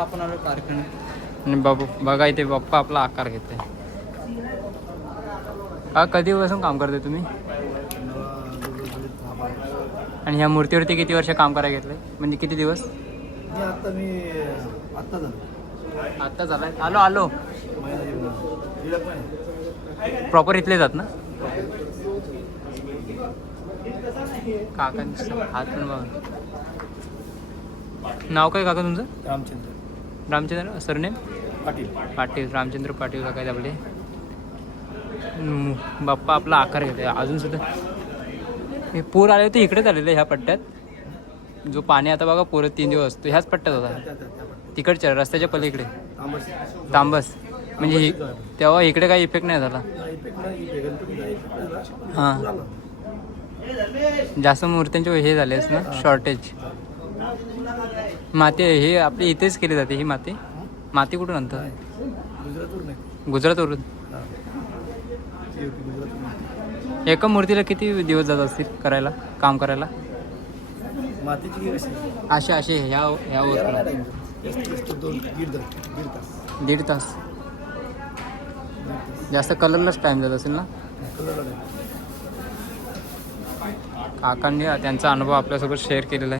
आपण आलो कारखान्यात आणि बाबू बघा इथे बाप्पा आपला आकार घेते. कधीपासून काम करते तुम्ही? आणि ह्या मूर्तीवरती किती वर्ष काम करायला घेतलंय, म्हणजे किती दिवस? आत्ता झालाय. आलो प्रॉपर इथले जात ना काकांचं हात पण बघा. नाव काय काका तुमचं? रामचंद्र सरनेम पाटील रामचंद्र पाटील काका आपले. बाप्पा आपला आकार घेते अजून सुद्धा. हे पूर आले होते इकडेच आलेले ह्या पट्ट्यात. जो पाणी आता बघा पूर 3 दिवस असतो ह्याच पट्ट्यात होता, तिकडच्या रस्त्याच्या पलीकडे तांबस. म्हणजे तेव्हा इकडे काही इफेक्ट नाही झाला. हां जास्त मूर्त्यांचे हे झालेच ना शॉर्टेज. माती हे आपली इथेच केली जाते. ही माती कुठून आणतात? गुजरातवरून. एका मूर्तीला किती दिवस जात असतील करायला, काम करायला? असे ह्या दीड तास. जास्त कलरलाच टाइम जात असेल ना. काकांनी त्यांचा अनुभव आपल्यासोबत शेअर केलेला आहे.